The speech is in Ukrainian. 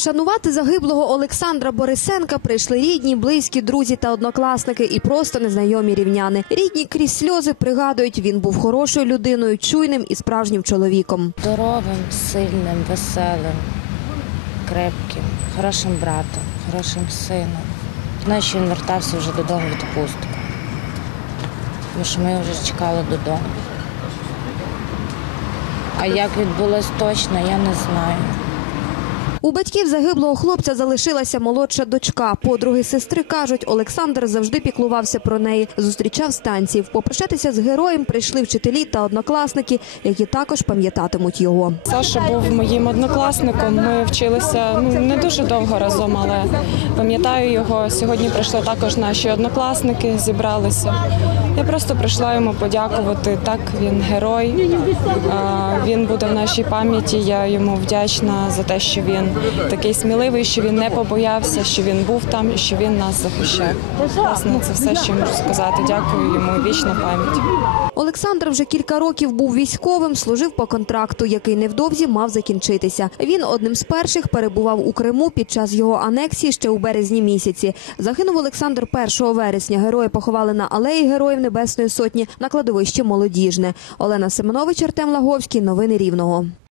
Вшанувати загиблого Олександра Борисенка прийшли рідні, близькі, друзі та однокласники і просто незнайомі рівняни. Рідні крізь сльози пригадують, він був хорошою людиною, чуйним і справжнім чоловіком. Здоровим, сильним, веселим, крепким, хорошим братом, хорошим сином. Знаю, що він вертався вже додому в відпустку. Тому що ми вже чекали додому. А як відбулось точно, я не знаю. У батьків загиблого хлопця залишилася молодша дочка. Подруги сестри кажуть, Олександр завжди піклувався про неї, зустрічав станції. Попрощатися з героєм прийшли вчителі та однокласники, які також пам'ятатимуть його. Саша був моїм однокласником. Ми вчилися ну не дуже довго разом, але пам'ятаю його. Сьогодні прийшли також наші однокласники, зібралися. Я просто прийшла йому подякувати. Так, він герой. Він буде в нашій пам'яті. Я йому вдячна за те, що він такий сміливий, що він не побоявся, що він був там і що він нас захищав. Власне, це все, що можу сказати. Дякую йому. Вічна пам'ять. Олександр вже кілька років був військовим, служив по контракту, який невдовзі мав закінчитися. Він одним з перших перебував у Криму під час його анексії ще у березні місяці. Загинув Олександр 1 вересня. Герої поховали на алеї Героїв Небесної Сотні на кладовищі Молодіжне. Олена Семенович, Артем Лаговський. Новини Рівного.